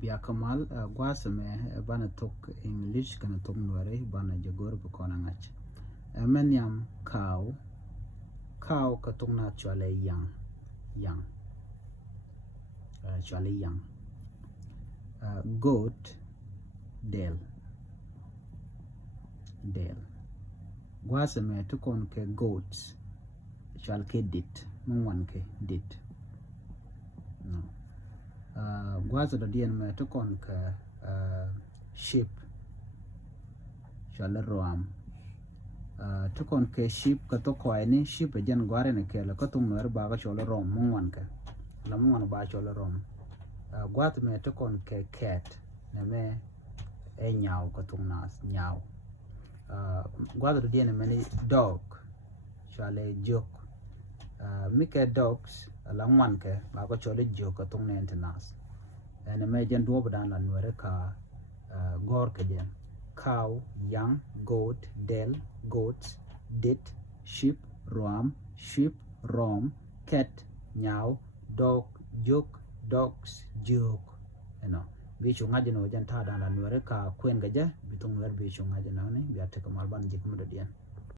bia kamal gwasame bana tok English kana tok nuare bana jagor bu kona ngach menyam cow ka tok na chwale yang chwale yang goat del gwasame to kon ke goats chwal ke dit mwan ke dit no gwaza da dien me to kon ka sheep chwal roam to kon ke sheep ka to ko ni sheep jen gware ne ke la ko tum no ba ga chwal rom mwan ka la mwan ba chwal rom gwat me to kon ke cat ne me e nyau ko tum nas nyau gwaza da dien me ni dog chwal jok mike dogs la mwan ke ba ko chwal jok ko tum ne internas and me jen do dan la nuere ka gor ke jen cow yang goat del goats dit sheep ram sheep rom cat nyau dog jok dogs jok bi chunga jeno jen ta dan la nuere ka kwen ga ja bi tung nuere bi chunga jeno ne bi ate kamal ban jik mu do dien